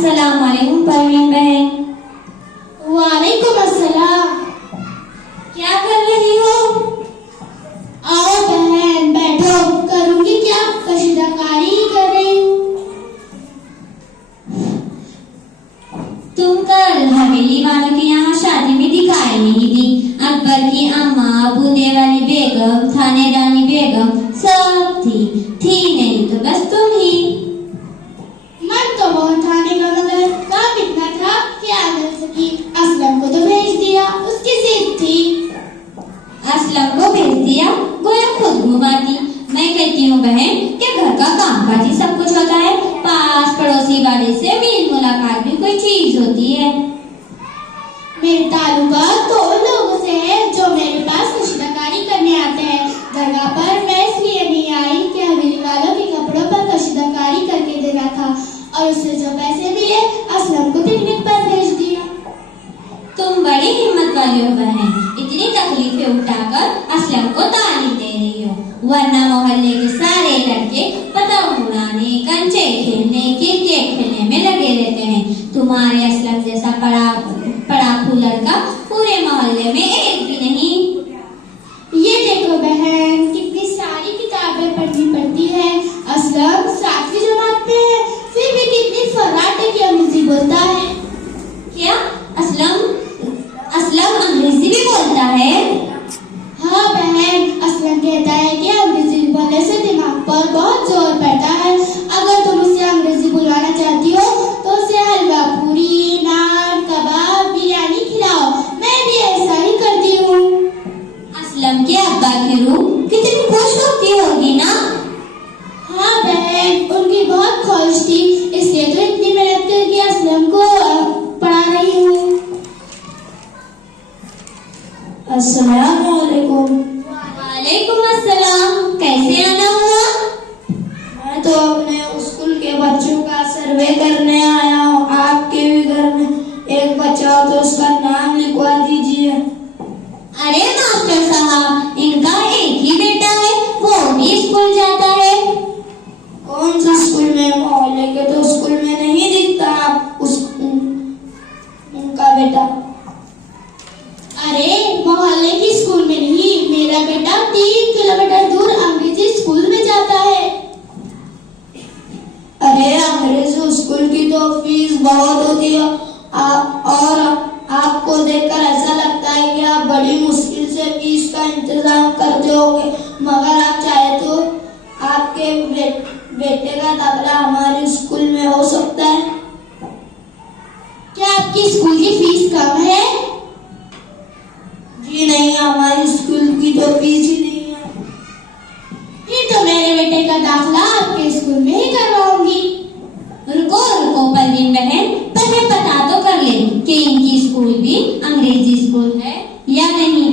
अस्सलाम वालेकुम परवीन बहन। वालेकुम अस्सलाम। क्या कर रही हो? आओ बहन बैठो। करूंगी क्या, कशीदाकारी कर रही हूँ। तुम कल हवेली वालों के यहाँ शादी में दिखाई नहीं दी। अकबर की अम्मा, बूंदे वाली बेगम, थानेदानी बेगम सब थी नहीं तो बस तुम ही। मन तो बहुत थाने का, मगर काम इतना था कि आ नहीं सकी। असलम को तो भेज दिया, उसकी जिद थी। असलम को भेज दिया, गोया खुद घुमाती। मैं कहती हूँ बहन कि घर का कामकाज ही सब कुछ होता है। पास पड़ोसी वाले से मील मुलाकात भी कोई चीज होती है। मेरे ताल्लुकात तो उन लोगों से है जो मेरे पास कशीदाकारी करने आते हैं। दरगाह पर मैं इसलिए नहीं आई कि हवेली वालों के कपड़ों पर कशीदाकारी करके देना था, और उससे जो पैसे मिले असलम को पिकनिक पर भेज दिया। तुम बड़ी हिम्मत वाली हो बहन, इतनी तकलीफें उठाकर असलम को तालीम दे रही हो। वरना मोहल्ले के सारे लड़के पतंग उड़ाने, कंचे खेलने, क्रिकेट खेलने में लगे रहते हैं। तुम्हारे असलम जैसा पढ़ाकू लड़का पूरे मोहल्ले में एक भी नहीं। ये देखो बहन, कितनी सारी किताबें पढ़नी पड़ती है। असलम 7वीं जमात में है, फिर भी कितनी फर्राटे की अंग्रेजी बोलता है। क्या असलम अंग्रेजी भी बोलता है? हाँ बहन, असलम कहता है कि अंग्रेजी बोलने से दिमाग पर बहुत जोर पड़ता है। अगर तुम उसे अंग्रेजी बुलवाना चाहती हो तो उसे हलवा पूरी, नान, कबाब, बिरयानी खिलाओ। मैं भी ऐसा ही करती हूँ। असलम के अब्बा की रूह कितनी खुश होती होगी ना? हाँ बहन, उनकी बहुत ख्वाहिश थी, इसलिए तो इतनी मेहनत करके असलम को पढ़ा रही हूँ। अस्सलाम वालेकुम। वालेकुम अस्सलाम। कैसे आना हुआ? मैं तो अपने स्कूल के बच्चों का सर्वे करने आया हूँ। आपके भी घर में एक बच्चा हो तो उसका नाम लिखवा दीजिए। अरे मास्टर साहब, इनका एक ही बेटा है, वो भी स्कूल जाता है। कौन सा स्कूल में? मोहल्ले के तो स्कूल में नहीं दिखता उनका बेटा। अरे मोहल्ले की स्कूल में नहीं, मेरा बेटा 3 किलोमीटर दूर अंग्रेजी स्कूल में जाता है। अरे अंग्रेजी स्कूल की तो फीस बहुत होती है, और आपको देखकर ऐसा लगता है कि आप बड़ी मुश्किल से फीस का इंतजाम करते होंगे। मगर आप चाहे तो आपके बेटे का दाखिला हमारे स्कूल में हो सकता है। क्या आपकी स्कूल की फीस कम है? जी नहीं, हमारी स्कूल की तो फीस ही नहीं है। फिर तो मेरे बेटे का दाखिला आपके स्कूल में ही करवाऊंगी। रुको परवीन बहन, पहले पता तो कर ले कि इनकी स्कूल भी अंग्रेजी स्कूल है या नहीं।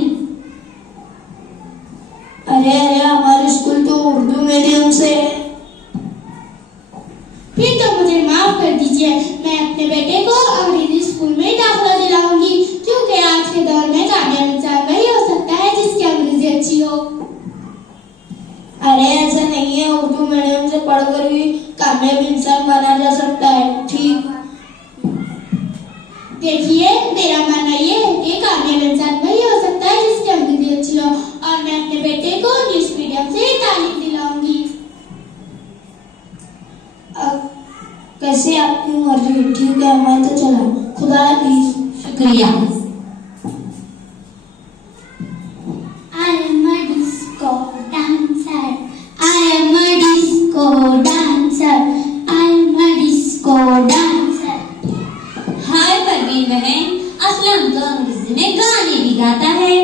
अरे हमारी स्कूल तो उर्दू मीडियम से है। फिर तो मुझे माफ कर दीजिए, मैं अपने बेटे को अंग्रेजी स्कूल में दाखिला दिलाऊंगी, क्योंकि आज के दौर में कामयाब इंसान वही हो सकता है जिसकी अंग्रेजी अच्छी हो। अरे ऐसा नहीं है, उर्दू मीडियम से पढ़कर भी कामयाब इंसान बना जा सकता है। ठीक देखिए, मेरा मानना ये है कि कामयाब इंसान वही हो सकता है जिसकी अंग्रेजी अच्छी हो, और मैं अपने बेटे को इंग्लिश मीडियम से ही तालीम दिलाऊंगी। कैसे आपकी मर्जी। ठीक है, मैं तो चला। खुदा हाफिज। शुक्रिया। I am a disco dancer. I am a disco dancer. I am a disco dancer. हाय परवीन बहन, असलम तो अंग्रेजी में गाने भी गाता है।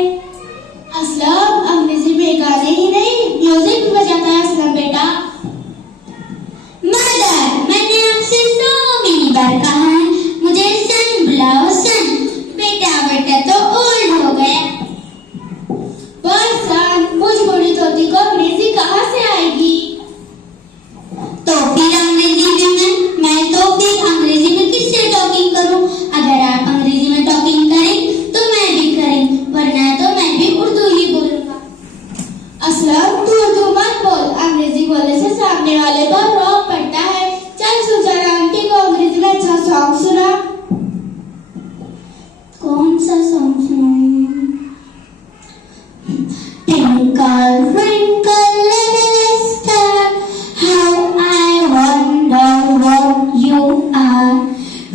असलम अंग्रेजी में गाने ही नहीं, म्यूजिक भी बजाता है असलम बेटा। मदर, मैंने आपसे 100 मिली बार कहा है, मुझे सन बुलाओ सन। बेटा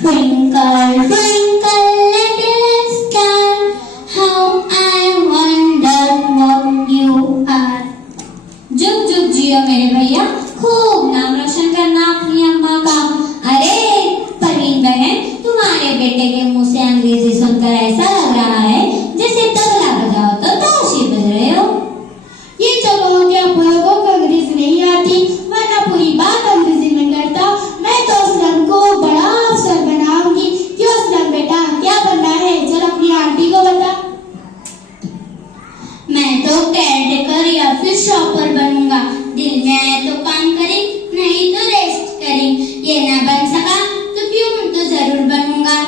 Twinkle, twinkle, little star, how I wonder what you are. जुग जुग जियो मेरे भैया, खूब नाम रोशन करना अपनी अम्मा का। अरे परवीन बहन, तुम्हारे बेटे के मुंह से अंग्रेजी सुनकर ऐसा लग रहा है जैसे तबला बजाओ तो ताशी बज रहे हो। ये तो कहो कि आप लोगों को अंग्रेजी नहीं आती, वरना पूरी बात अंग्रेजी में करता। मैं तो असलम को बड़ा अफसर बनाऊंगी। क्यों असलम बेटा, क्या बनना है? जरा अपनी आंटी को बता। मैं तो केयरटेकर या फिर शॉपर बनूंगा। दिल में आए तो काम करें, नहीं तो रेस्ट करें। ये ना बन सका तो प्यून तो जरूर बनूंगा।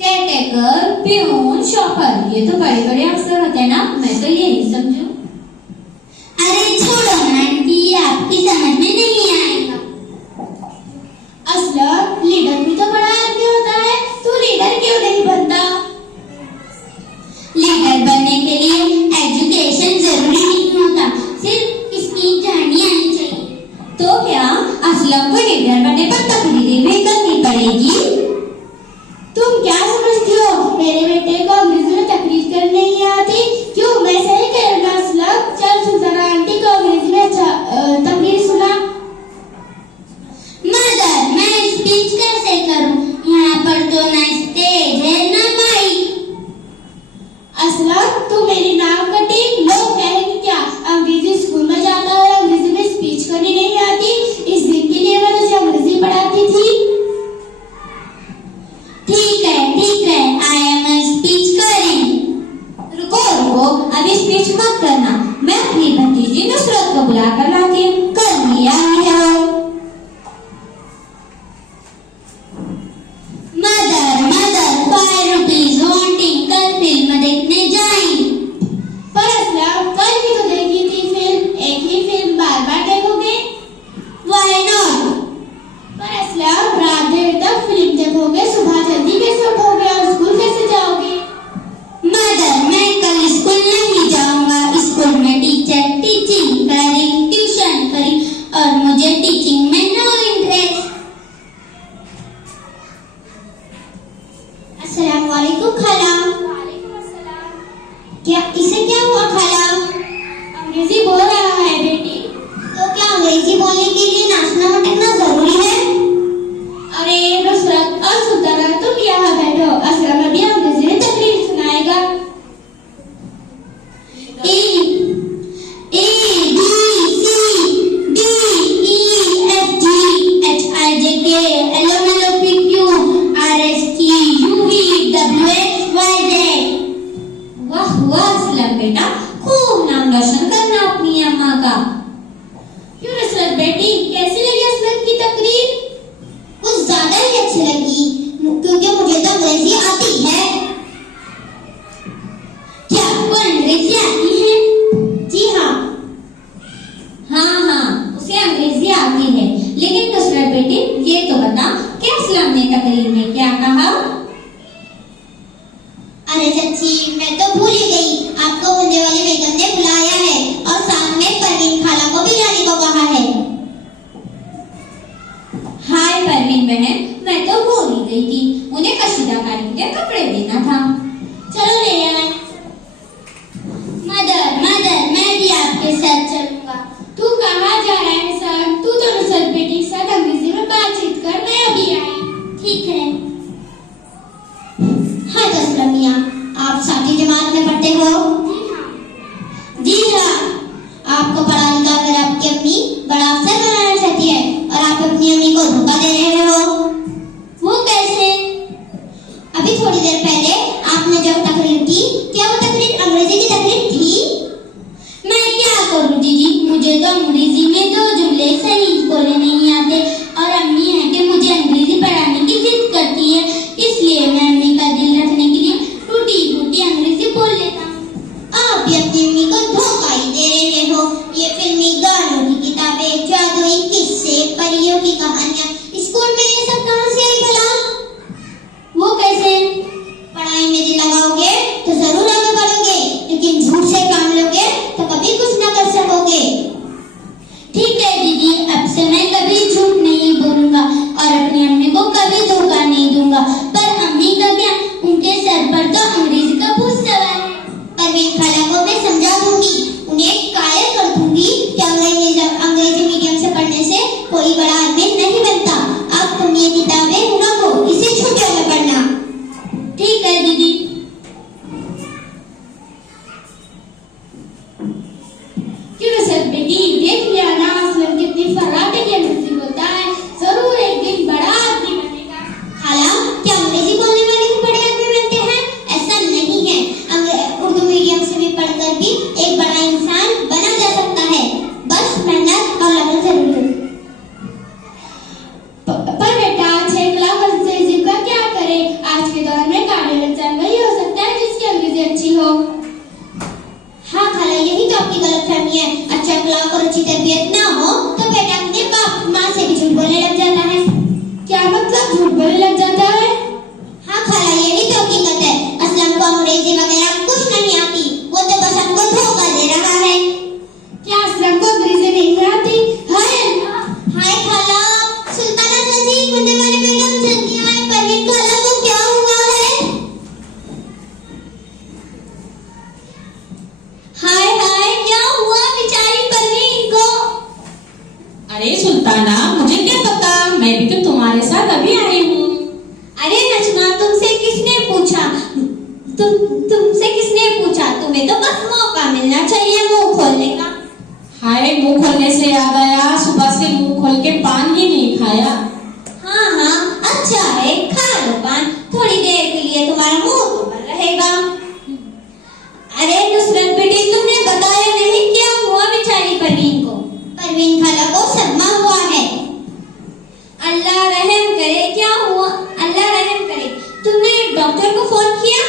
केयरटेकर, प्यून, शॉपर, ये तो बड़े बड़े अफसर होते हैं ना, मैं तो यही समझू। अरे छोड़ो ना आंटी, आपकी समझ में नहीं आएगा। असलम, लीडर भी तो बड़ा आदमी होता है, तू लीडर क्यों नहीं बनता? लीडर बनने के लिए एजुकेशन जरूरी नहीं होता, सिर्फ स्पीच जाननी आनी चाहिए। तो क्या असलम को लीडर बनने पर तकरीरें भी करनी पड़ेगी? तुम क्या समझती हो? मेरे बेटे को अंग्रेजी में तकरीर करनी नहीं आती। क्यों, मैं सही कह रहा हूं असलम? चल सुल्ताना आंटी को अंग्रेजी में तकरीर सुना। मदर, मैं स्पीच कैसे करूं? यहाँ पर तो ना स्टेज है ना माइक। असलम, तू मेरी नाक कटी। लोग कहेंगे क्या अंग्रेजी स्कूल में जाता है, अंग्रेजी में स्पीच करनी नहीं आती। इस दिन के लिए मैं तुझे अंग्रेजी पढ़ाती थी। ठीक है, आई एम स्पीच करेंगे। रुको रुको, अभी स्पीच मत करना, मैं अपनी भतीजी नुसरत को बुला कर लाती हूँ, करनी आई है वो। मदर, 5 रुपीज वांटिंग, कल फिल्म देखने जाएंगे। पर असलम, कल भी तो देखी थी फिल्म, एक ही फिल्म बार बार देखोगे? Why not? पर असलम, रात देर तक फिल्म देखोगे, सुबह जल्दी कैसे उठोगे और स्कूल कैसे जाओगे? मदर, मैं कल स्कूल नहीं जाऊंगा। स्कूल में टीचर टीचिंग करी, ट्यूशन करी और मुझे टीचिंग में नो इंटरेस्ट। अस्सलाम वालेकुम खाला। वालेकुम अस्सलाम। क्या इसे क्या हुआ खाला? अंग्रेजी बोल रहा है बेटी। तो क्या अंग्रेजी बोलने के लिए नाचना मटकना जरूरी है? अरे नुसरत और सुल्ताना, तुम यहाँ बैठो, असलम अभी अंग्रेजी में तकरीर सुनाएगा। बेटा, खूब नाम रोशन करना अपनी अम्मा का। क्यों नुसरत बेटी, कैसी लगी असलम की तकरीर? कुछ ज्यादा ही अच्छी लगी, क्योंकि मुझे तो अंग्रेजी आती है। क्या आपको अंग्रेजी आती है? जी हाँ, उसे अंग्रेजी आती है। लेकिन नुसरत बेटी, ये तो बता कि असलम ने तकरीर में क्या कहा? अरे चाची, मैं तो भूल ही गई। आपको होने वाली बेगम ने बुलाया है और साथ में परवीन खाला को भी लाने को कहा है। हाय परवीन बहन, मैं तो भूल ही गई थी, उन्हें कशीदा कारी के कपड़े देना था। चलो ले आए। मदर, मैं भी आपके साथ चलूंगा। तू कहाँ जा रहा है सर? तू तो नुसरत बेटी के साथ अंग्रेजी में बातचीत कर, मैं अभी आई। ठीक है। हाँ दसरा मियाँ, आप साथी जमात में पढ़ते हो? जी हाँ। आपको पढ़ा लिखा कर आपकी अम्मी बड़ा अफसर बनाना चाहती है और आप अपनी अम्मी को धोखा दे रहे हो। वो कैसे? अभी थोड़ी देर पहले आपने जब तकरीर की, क्या वो तकरीर अंग्रेजी की तकरीर थी? मैं क्या करूँ दीदी, मुझे तो अंग्रेजी में 2 जुमले सही बोले नहीं रही है। अच्छा अखलाक और अच्छी तरबियत ना हो तो बेटा अपने बाप माँ से भी झूठ बोलने लग जाता है। क्या मतलब झूठ बोलने लग जाता है? हाँ खाला, यही तो हकीकत है। असलम को अंग्रेजी वगैरह कुछ नहीं आती, वो तो बस हमको धोखा दे रहा है। क्या असलम को अंग्रेजी नहीं आती? हाय हाय खाला, सुल्ताना चाची, मुन्ने वाले बेगम जल्दी आए, परवीन खाला को क्या हुआ है? हाय हाय, क्या हुआ बेचारी परवीन को? अरे सुल्ताना, मुझे क्या पता, मैं भी तो तुम्हारे साथ अभी आई हूँ। अरे नजमा, तुमसे किसने पूछा? तुमसे किसने पूछा? तुम्हें तो बस मौका मिलना चाहिए मुंह खोलने का। हाय, मुंह खोलने से याद आया, सुबह से मुंह खोल के पान ही नहीं खाया। हाँ हाँ, अच्छा है, खा लो पान, थोड़ी देर के लिए तुम्हारा मुंह तो बंद रहेगा। अरे नुसरत बेटी, तुमने बताया नहीं क्या हुआ बेचारी परवीन को? परवीन खाला को सदमा हुआ है। अल्लाह रहम करे, क्या हुआ? अल्लाह रहम करे। तुमने डॉक्टर को फोन किया?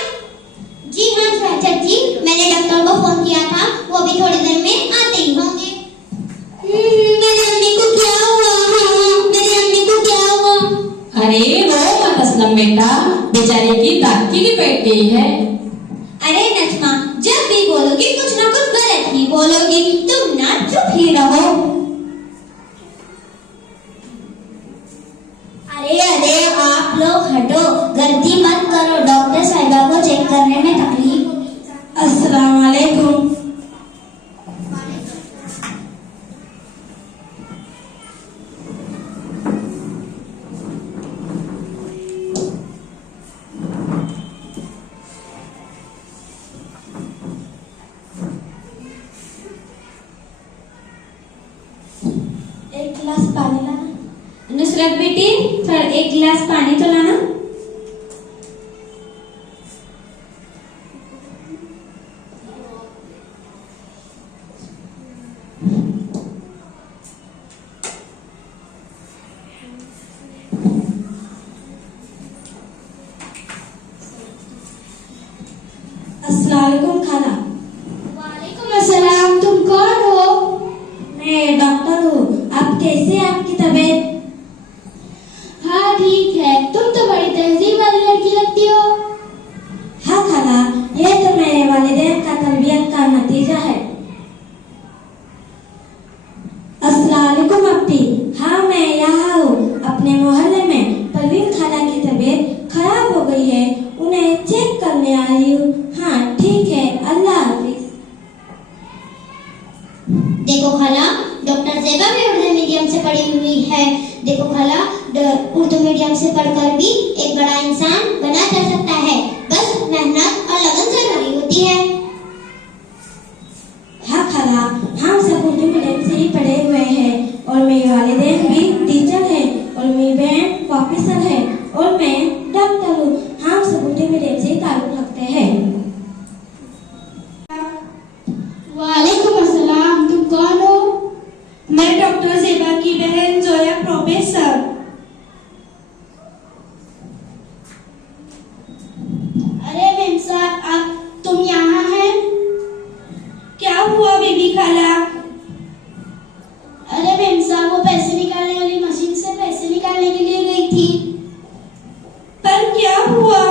जी हाँ चाची, मैंने डॉक्टर को फोन किया था, वो भी थोड़ी देर में आते ही होंगे। मेरी अम्मी को क्या हुआ? मेरी अम्मी को क्या हुआ? अरे रो मत असलम बेटा, बेचारे की दांत की लिपेट गई है। अरे नजमा, जब भी बोलोगी कुछ ना कुछ गलत ही बोलोगी, तुम ना चुप ही रहो। अरे अरे आप लोग हटो, गलती मत करो, डॉक्टर साहिबा को चेक करने में तकलीफ होगी। अस्सलाम वालेकुम। एक गिलास पानी लाना। नुसरत बेटी, थोड़ा एक गिलास पानी तो लाना। अस्सलाम वालेकुम खाला। वालेकुम अस्सलाम, तुम कौन हो? मैं डॉक्टर हूँ। आप कैसे, आपकी तबीयत? हाँ ठीक है, तुम तो बड़ी तहजीब वाली लड़की लगती हो। हाँ खाला, ये तो मेरे वालिदैन का तरबियत का नतीजा है। अस्सलाम वालेकुम अप्पी। हाँ मैं यहाँ हूँ, अपने मोहल्ले में परवीन खाला की तबीयत खराब हो गई है, उन्हें चेक करने आई हूँ। हाँ ठीक है, अल्लाह हाफिज। देखो खाला, डॉक्टर ज़ेबा भी उर्दू मीडियम से पढ़ी हुई है। देखो खाला, उर्दू मीडियम से पढ़कर भी एक बड़ा इंसान बना जा सकता है, बस मेहनत और लगन जरूरी होती है। हाँ खाला, हम सब उर्दू मीडियम से ही पढ़े हुए हैं और मेरे वालिदैन भी टीचर हैं और मेरी बहन प्रोफेसर है और मैं डॉक्टर हूँ। हम सब उर्दू मीडियम से ही ताल्लुक रखते हैं। वालेकुम अस्सलाम, तुम कौन हो? मैं डॉक्टर ज़ेबा की बहन जोया प्रोफेसर। अरे मेम साहब, आप तुम यहाँ हैं? क्या हुआ बेबी खाला? अरे मेम साहब, वो पैसे निकालने वाली मशीन से पैसे निकालने के लिए गई थी। पर क्या हुआ?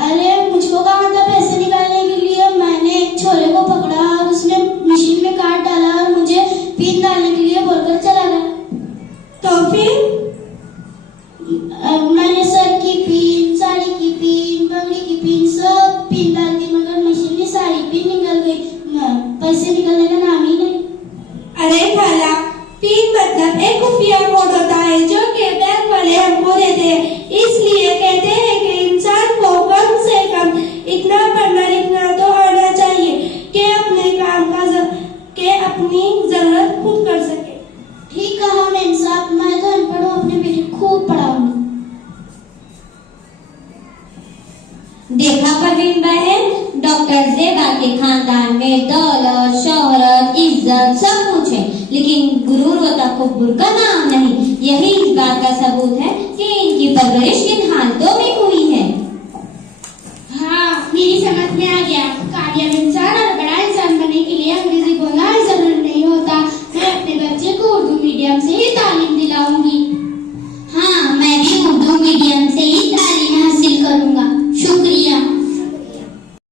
अरे मुझको कहा था पैसे निकालने के लिए, मैंने एक छोरे को पकड़ा और उसने मशीन में काट डाला और मुझे पिन डालने के लिए बोलकर चला गया। तो फिर? मैंने सर की पिन, साड़ी की पिन, बंगड़ी की पिन, सब पिन डाल दी, मगर मशीन में सारी पिन निकल गई, पैसे निकलने का नाम ही नहीं। अरे खाला, पिन मतलब एक खुफिया कोड होता है जो कि बैंक वाले हमको देते हैं, इसलिए कहते हैं कि इंसान को कम से कम इतना पढ़ना लिखना तो आना चाहिए कि अपने काम का के अपनी जरूरत खुद कर सके। ठीक कहा मेम साहब, मैं तो अनपढ़ हूँ, अपने बेटे को खूब पढ़ाऊंगी। देखा परवीन बहन, डॉक्टर ज़ेबा के खानदान में दौलत, शोहरत, इज्जत सब कुछ है, लेकिन गुरूर व तकब्बुर का नाम नहीं। यही इस बात का सबूत है कि इनकी परवरिश इन हालतों में हुई है। हाँ, मेरी समझ में आ गया, कामयाब इंसान और बड़ा इंसान बनने के लिए मीडियम से ही तालीम